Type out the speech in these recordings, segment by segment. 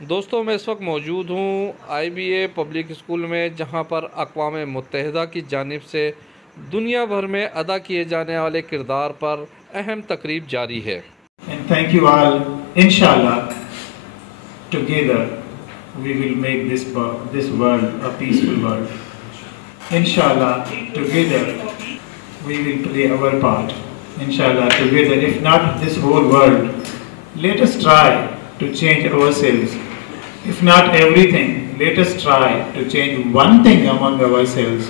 दोस्तों मैं इस वक्त मौजूद हूँ IBA पब्लिक स्कूल में, जहाँ पर अक़वाम मुत्तहिदा की जानिब से दुनिया भर में अदा किए जाने वाले किरदार पर अहम तकरीब जारी है। And thank you all. Inshallah, together we will make this world a peaceful world. Inshallah, together we will play our part. Inshallah, together, if not this whole world, let us try to change ourselves. If not everything, let us try to change one thing among ourselves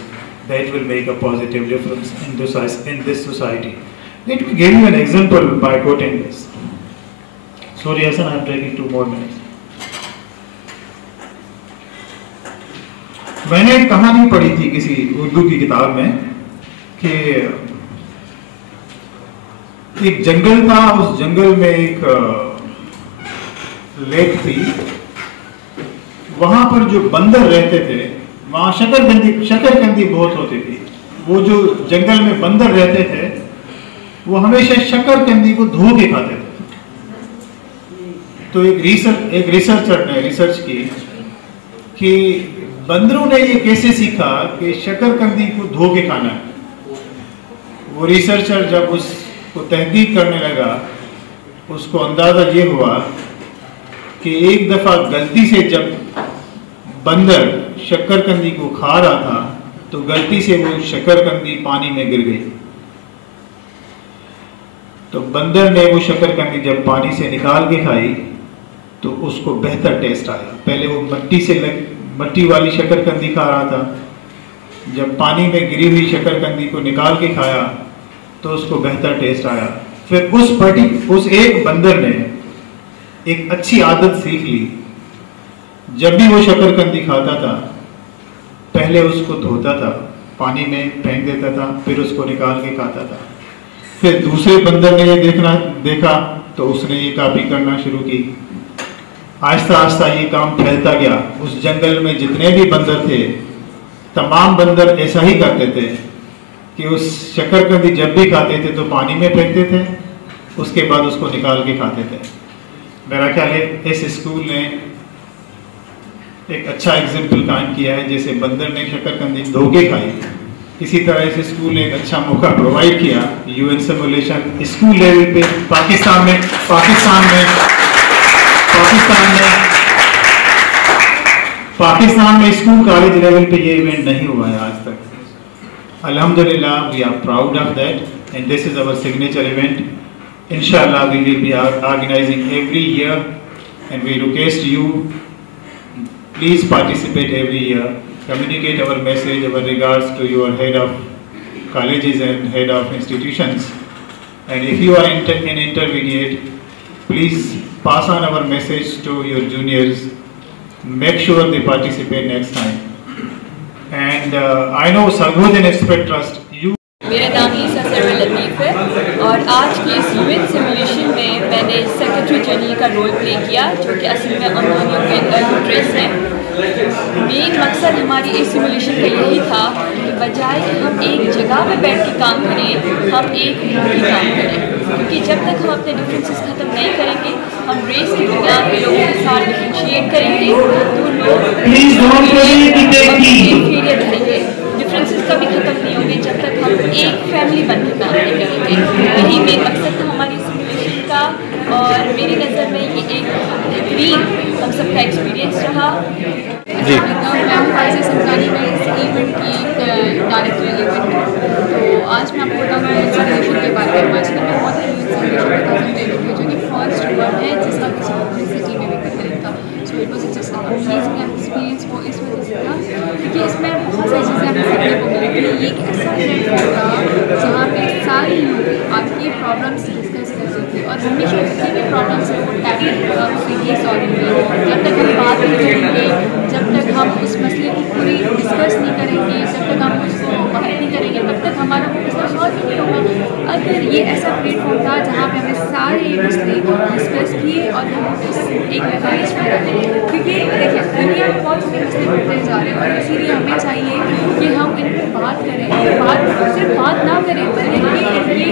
that will make a positive difference in this society. Let me give you an example by quoting this. Sorry, Hassan, I am taking 2 more minutes. मैंने एक कहानी पढ़ी थी किसी उर्दू की किताब में कि एक जंगल था, उस जंगल में एक लेक थी। वहां पर जो बंदर रहते थे, वहां शकरकंदी बहुत होती थी। वो जो जंगल में बंदर रहते थे वो हमेशा शकरकंदी को धो के खाते थे। तो एक रिसर्चर ने रिसर्च की कि बंदरों ने ये कैसे सीखा कि शकरकंदी को धो के खाना है। वो रिसर्चर जब उसको तहकीक करने लगा, उसको अंदाजा ये हुआ कि एक दफा गलती से जब बंदर शकरकंदी को खा रहा था तो गलती से वो शकरकंदी पानी में गिर गई। तो बंदर ने वो शकरकंदी जब पानी से निकाल के खाई तो उसको बेहतर टेस्ट आया। पहले वो मट्टी वाली शकरकंदी खा रहा था, जब पानी में गिरी हुई शकरकंदी को निकाल के खाया तो उसको बेहतर टेस्ट आया। फिर उस एक बंदर ने एक अच्छी आदत सीख ली। जब भी वो शकरकंदी खाता था पहले उसको धोता था, पानी में फेंक देता था, फिर उसको निकाल के खाता था। फिर दूसरे बंदर ने ये देखा तो उसने ये कॉपी करना शुरू की। आहिस्ता आहिस्ता ये काम फैलता गया। उस जंगल में जितने भी बंदर थे तमाम बंदर ऐसा ही करते थे कि उस शकरकंदी जब भी खाते थे तो पानी में फेंकते थे, उसके बाद उसको निकाल के खाते थे। मेरा ख्याल है इस स्कूल ने एक अच्छा एग्जाम्पल कायम किया है। जैसे बंदर ने शकरकंदी धो के खाई, इसी तरह इस स्कूल ने एक अच्छा मौका प्रोवाइड किया। UN सिमुलेशन स्कूल लेवल पे पाकिस्तान में स्कूल कॉलेज लेवल पे ये इवेंट नहीं हुआ है आज तक। अल्हम्दुलिल्लाह, we are proud of that and this is our signature event. Inshallah, we will be organizing every year and we request you, please participate every year. Communicate our message, our regards to your head of colleges and head of institutions. And if you are in intermediate, please pass on our message to your juniors. Make sure they participate next time. And I know Sargodin Expert Trust, you मेरा नाम ईसा लतीफ़ है और आज की इस UN simulation में मैंने secretary general का रोल प्ले किया, जो कि असल में उन्होंने के ड्रेस है। मेन मकसद हमारी इस सिमुलेशन का यही था कि बजाय कि हम एक जगह पे बैठ के काम करें, हम एक मिलकर काम करें। क्योंकि जब तक हम अपने डिफरेंसेस ख़त्म नहीं करेंगे, हम रेस की बुनियाद पे लोगों के साथ डिफ्रेंशिएट करेंगे तो लोग इंफीरियर रहेंगे। डिफरेंसेस कभी ख़त्म नहीं होंगे जब तक हम एक फैमिली बन के काम नहीं करेंगे। यही मेन मकसद था हमारी सिमुलेशन का और मेरी नज़र में ये एक बेहतरीन हम सबका एक्सपीरियंस रहा। मैम फाइज़ा संसारी में इस इवेंट की डायरेक्टर इवेंट। तो आज मैं आपको बताऊँगा सिमुलेशन के बारे में। आज मैं बहुत ही सिमुलेशन जो कि फर्स्ट वन है जिसका किसी पूरी सिटी में भी करेक्ट था। So it was just amazing experience. वो इस वजह से था क्योंकि इसमें बहुत सारी चीज़ें हमें सीखने को मिली कि ये एक ऐसा प्लेटफॉर्म था जहाँ पे सारे लोग आपकी प्रॉब्लम्स डिस्कस कर सकते और हमेशा जितनी भी प्रॉब्लम्स है वो टैकल होगा, उससे ये सॉल्व होगी। जब तक हम बात नहीं करेंगे, जब तक हम उस मसले को पूरी डिस्कस नहीं करेंगे, जब तक हम उसको बाहर नहीं करेंगे, तब तक हमारा वो मसला सॉल्व ही नहीं होगा। अगर ये ऐसा प्लेटफॉर्म था जहाँ पे हमें सारे मसले डिस्कस किए और हम उस एक मैकेनिज्म में क्योंकि देखिए दुनिया में बहुत के मसले बढ़ते जा रहे हैं और इसीलिए हमें चाहिए कि हम इन पर बात करें, सिर्फ बात ना करें बल्कि इनकी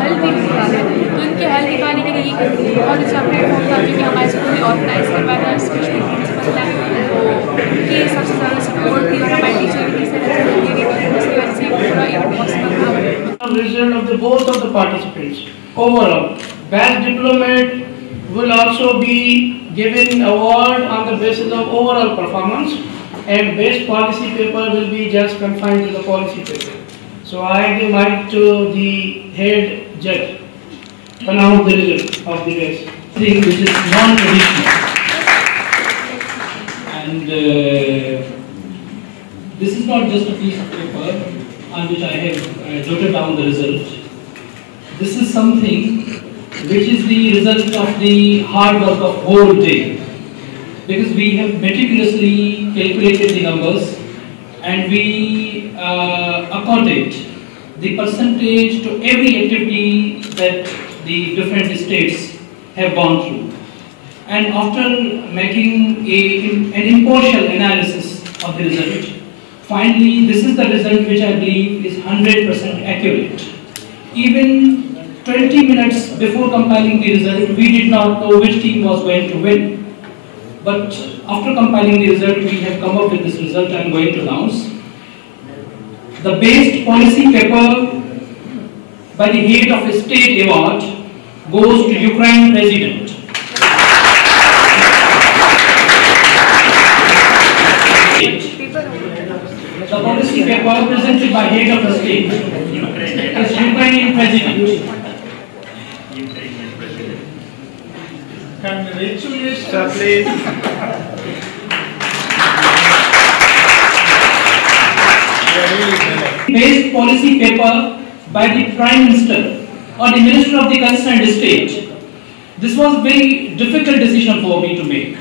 हल भी निकालें। तो इनके हल निकालने के लिए ये बहुत अच्छा प्लेटफॉर्म था जो कि हमारे स्कूल में ऑर्गेनाइज करवाया था, स्पेशली प्रिंसिपल ने तो उनकी सबसे ज़्यादा सपोर्ट थी और हमारे टीचर भी किसी तरह से लगे थे, उसकी वजह से पूरा इवेंट पॉसिबल था। Result of the both of the participants. Overall, best diplomat will also be given award on the basis of overall performance, and best policy paper will be just confined to the policy paper. So I give mic to the head judge to announce the result of the best thing which is non-traditional. And this is not just a piece of paper on which I have jotted down the result. This is something which is the result of the hard work of whole day, because we have meticulously calculated the numbers and we accorded the percentage to every activity that the different states have gone through. And after making an impartial analysis of the result, finally this is the result which I believe is 100% accurate. Even 20 minutes before compiling the result, we did not know which team was going to win. But after compiling the result, we have come up with this result I am going to announce. The best policy paper by the head of a state award goes to Ukraine President. The policy paper presented by head of the state is Ukrainian President. Congratulations, please. Based policy paper by the Prime Minister or the Minister of the concerned state. This was a very difficult decision for me to make,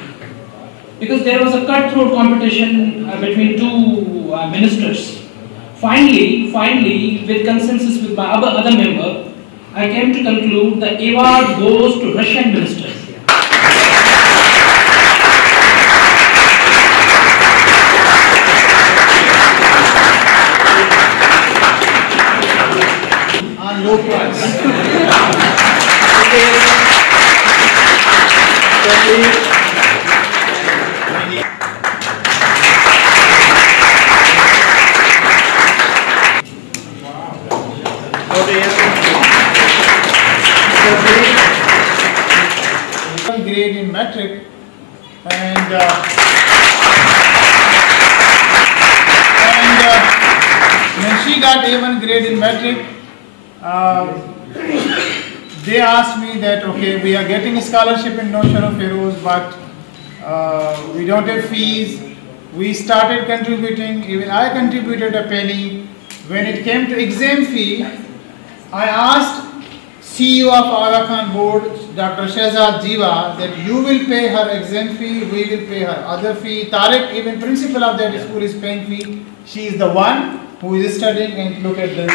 because there was a cutthroat competition between two ministers. Finally, with consensus with my other member, I came to conclude the award goes to Russian minister. Low price. Grade in metric, and when she got A1 grade in metric, they asked me that okay, we are getting a scholarship in Notion of Heroes, but we don't have fees. We started contributing, even I contributed a penny. When it came to exam fee, I asked CEO of Aga Khan board, Dr. Shehzad Jiva, that you will pay her exam fee, we will pay her other fee. Tariq, even principal of that school, is paying fee. She is the one who is studying, and look at this.